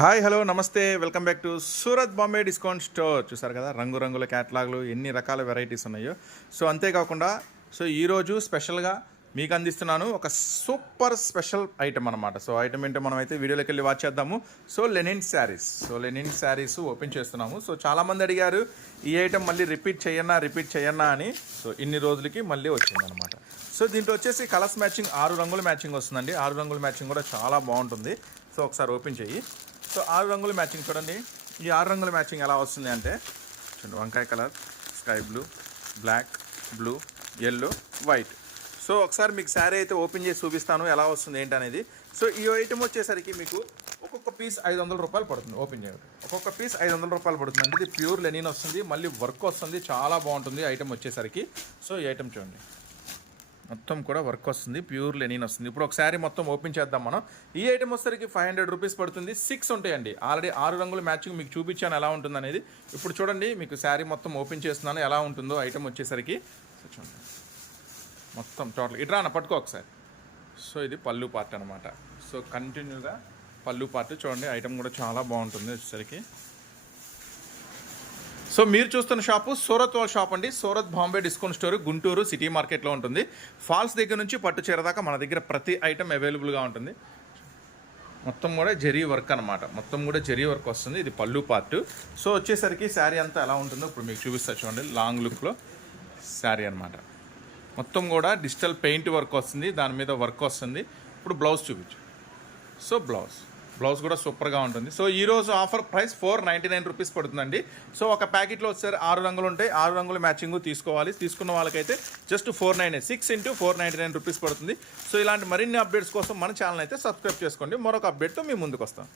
Hi hello నమస్తే. Welcome back to Surat Bombay discount store. చూసారు కదా రంగురంగుల క్యాట్లాగ్లు ఎన్ని రకాల వెరైటీస్ ఉన్నాయో. సో అంతేకాకుండా సో ఈరోజు స్పెషల్గా మీకు అందిస్తున్నాను ఒక సూపర్ స్పెషల్ ఐటమ్ అనమాట సో ఐటమ్ ఏంటో మనం అయితే వీడియోలోకి వెళ్ళి వాచ్ చేద్దాము. So linen saris. So linen saris open చేస్తున్నాము. సో చాలామంది అడిగారు ఈ ఐటమ్ మళ్ళీ రిపీట్ చేయన్నా రిపీట్ చేయన్నా అని. సో ఇన్ని రోజులకి మళ్ళీ వచ్చిందనమాట సో దీంట్లో వచ్చేసి కలర్స్ మ్యాచింగ్ ఆరు రంగుల మ్యాచింగ్ వస్తుందండి. ఆరు రంగుల మ్యాచింగ్ కూడా చాలా బాగుంటుంది. సో ఒకసారి ఓపెన్ చేయి. సో ఆరు రంగుల మ్యాచింగ్ చూడండి. ఈ ఆరు రంగుల మ్యాచింగ్ ఎలా వస్తుంది అంటే చూడండి వంకాయ colour sky blue black blue yellow white so ఒకసారి మీకు శారీ అయితే ఓపెన్ చేసి చూపిస్తాను ఎలా వస్తుంది ఏంటి అనేది. సో ఈ ఐటమ్ వచ్చేసరికి మీకు ఒక్కొక్క పీస్ ఐదు వందల రూపాయలు పడుతుంది. ఓపెన్ చేయండి. ఒక్కొక్క పీస్ ఐదు వందల రూపాయలు పడుతుంది. అంటే ఇది ప్యూర్ లెనిన్ వస్తుంది మళ్ళీ వర్క్ వస్తుంది చాలా బాగుంటుంది ఐటమ్ వచ్చేసరికి. సో ఈ ఐటమ్ చూడండి. మొత్తం కూడా వర్క్ వస్తుంది ప్యూర్ లెనిన్ వస్తుంది. ఇప్పుడు ఒకసారి మొత్తం ఓపెన్ చేద్దాం మనం. ఈ ఐటమ్ వచ్చేసరికి ఫైవ్ హండ్రెడ్ రూపీస్ పడుతుంది. సిక్స్ ఉంటాయండి. ఆల్రెడీ ఆరు రంగుల మ్యాచింగ్ మీకు చూపించాను ఎలా ఉంటుంది అనేది ఇప్పుడు చూడండి మీకు శారీ మొత్తం ఓపెన్ చేస్తున్నాను. ఎలా ఉంటుందో ఐటమ్ వచ్చేసరికి. చూడండి. మొత్తం టోటల్ ఇట్రా అన్న పట్టుకో ఒకసారి. సో ఇది పళ్ళు పార్ట్ అనమాట సో కంటిన్యూగా పళ్ళు పార్ట్ చూడండి ఐటమ్ కూడా చాలా బాగుంటుంది వచ్చేసరికి. సో మీరు చూస్తున్న షాపు సూరత్ వాళ్ళ షాప్ అండి. Surat Bombay discount store Guntur city మార్కెట్లో ఉంటుంది. ఫాల్స్ దగ్గర నుంచి పట్టు చీర దాకా మన దగ్గర ప్రతి ఐటెం అవైలబుల్గా ఉంటుంది. మొత్తం కూడా జరీ వర్క్ అనమాట మొత్తం కూడా జరీ వర్క్ వస్తుంది. ఇది పళ్ళు పార్ట్. సో వచ్చేసరికి శారీ అంతా ఎలా ఉంటుందో ఇప్పుడు మీకు చూపిస్తా చూడండి. లాంగ్ లుక్లో శారీ అనమాట మొత్తం కూడా డిజిటల్ పెయింట్ వర్క్ వస్తుంది. దాని మీద వర్క్ వస్తుంది. ఇప్పుడు బ్లౌజ్ చూపించు. So blouse. బ్లౌజ్ కూడా సూపర్గా ఉంటుంది. సో ఈ రోజు offer price four ninety nine rupees పడుతుందండి. సో ఒక ప్యాకెట్లో వచ్చేసరి ఆరు రంగులు ఉంటాయి. ఆరు రంగుల మ్యాచింగ్ తీసుకోవాలి. తీసుకున్న వాళ్ళకైతే just four nine six into four ninety nine rupees పడుతుంది. సో ఇలాంటి మరిన్ని అప్డేట్స్ కోసం మన ఛానల్ అయితే సబ్స్క్రైబ్ చేసుకోండి. మరొక అప్డేట్తో మీ ముందుకు వస్తాం.